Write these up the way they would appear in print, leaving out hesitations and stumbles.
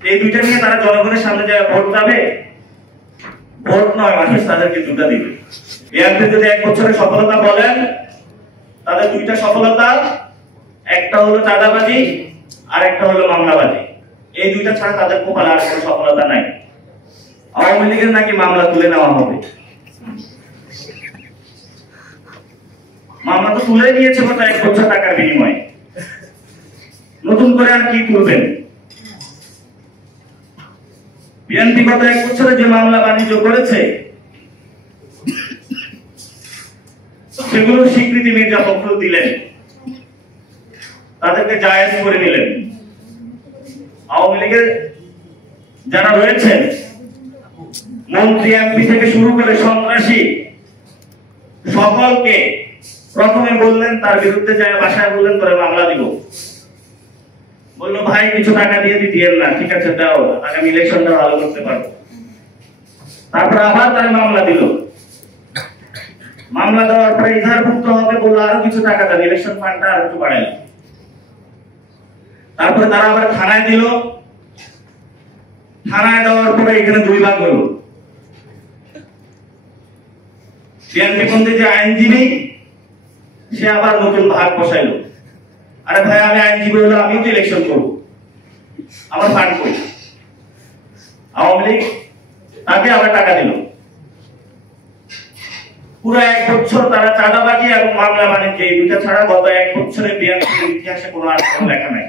এই দুইটা নিয়ে তারা জনগণের সামনে যায় ভোট যাবে, ভোট নয়, মানুষ তাদেরকে দুটা দিবে। বিএনপি যদি 1 বছরের সফলতা বলেন, তাদের দুইটা সফলতা, একটা হলো চাঁদাবাজি আর একটা হলো মামলাবাজি। এই দুইটা ছাড়া তাদের কপালে আর কোনো সফলতা নাই। আওয়ামী লীগের নাকি মামলা তুলে নেওয়া হবে, মামলা তো তুলে নিয়েছে গত 1 বছর টাকার বিনিময়ে, নতুন করে আর কি তুলবেন? বিএনপি গত 1 বছরে যে মামলা বাণিজ্য করেছে সেগুলো স্বীকৃতি মির্জা ফখরুল দিলেন, তাদেরকে জায়েজ করে নিলেন। আওয়ামী লীগের যারা রয়েছেন, মন্ত্রী এমপি থেকে শুরু করে সন্ত্রাসী, সকলকে প্রথমে বললেন, তার বিরুদ্ধে যায় বাসায় বললেন তোরে মামলা দিব। বললো ভাই কিছু টাকা দিয়ে দিয়েন না, ঠিক আছে দাও, আগামী ইলেকশনটা ভালো করতে পারবো। তারপর আবার তার মামলা দিল, মামলা দেওয়ার পরে ইজাহারভুক্ত হবে বললো আরো কিছু টাকা দেন, ইলেকশন ফান্ডটা আর একটু বাড়াইল। তারপরে তারা আবার থানায় দিল, থানায় দেওয়ার পরে এখানে 2 ভাগ হলো। বিএনপি পন্থী যে আইনজীবী, সে আবার নতুন ভাগ বসাইলো, আরে ভাই আমি আইনজীবী হলে আমিও তো ইলেকশন করবো, আমার ফান্ড করি। আওয়ামী লীগ তাকে আবার টাকা দিল। পুরো 1 বছর তারা চাঁদাবাজি এবং মামলা বাণিজ্য এই দুইটা ছাড়া গত 1 বছরে বিএনপির ইতিহাসে কোনো আর কোনো লেখা নাই।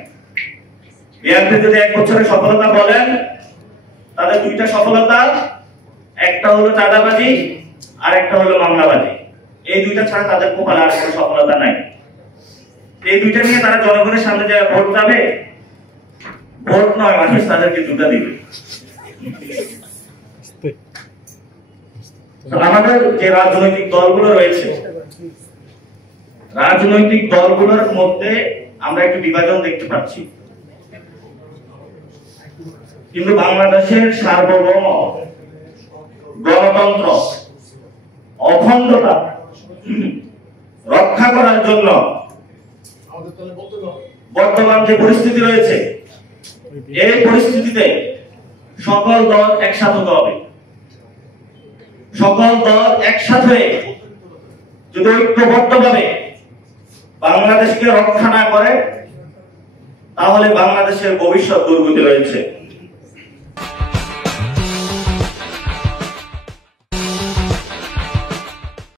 বিএনপি যদি 1 বছরের সফলতা বলেন, তাদের দুইটা সফলতা, একটা হলো চাঁদাবাজি আর একটা হলো মামলাবাজি। এই দুইটা ছাড়া তাদের কপালে আর কোনো সফলতা নাই। এই দুইটা নিয়ে তারা জনগণের সামনে যায় ভোট যাবে, ভোট নয়, মানুষ তাদেরকে দুটা দিবে। আমাদের যে রাজনৈতিক দলগুলো রয়েছে, রাজনৈতিক দলগুলোর মধ্যে আমরা একটু বিভাজন দেখতে পাচ্ছি, কিন্তু বাংলাদেশের সার্বভৌম গণতন্ত্র অখণ্ডতা রক্ষা করার জন্য বর্তমান যে পরিস্থিতি রয়েছে, এই পরিস্থিতিতে সকল দল একসাথে হতে হবে। সকল দল একসাথে যদি ঐক্যবদ্ধভাবে বাংলাদেশকে রক্ষা না করে, তাহলে বাংলাদেশের ভবিষ্যৎ দুর্গতি রয়েছে।